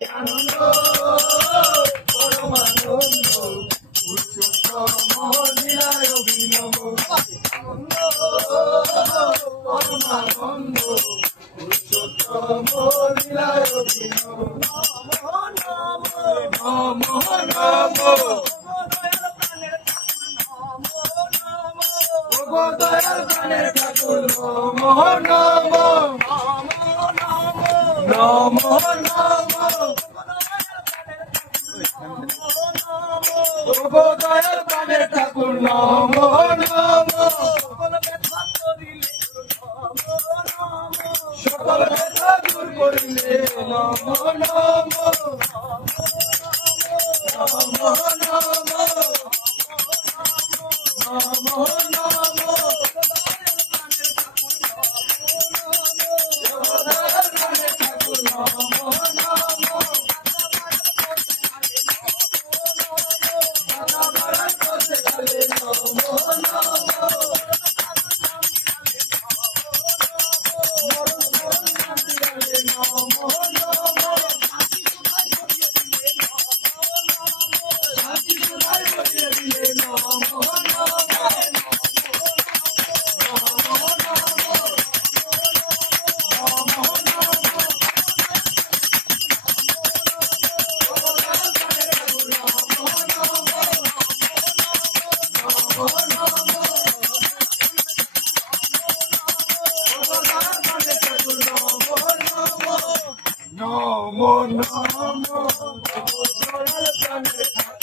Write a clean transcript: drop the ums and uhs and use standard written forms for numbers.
আনন্দ পরমানন্দ উচ্চতম লীলায় অভিনব আনন্দ পরমানন্দ উচ্চতম লীলায় অভিনব নম নম দয়াল প্রাণের ঠাকুর নম নম নম নম দয়াল প্রাণের ঠাকুর নম নম সকল ব্যথা দূর করিলে নম নম নম নম No more, no more.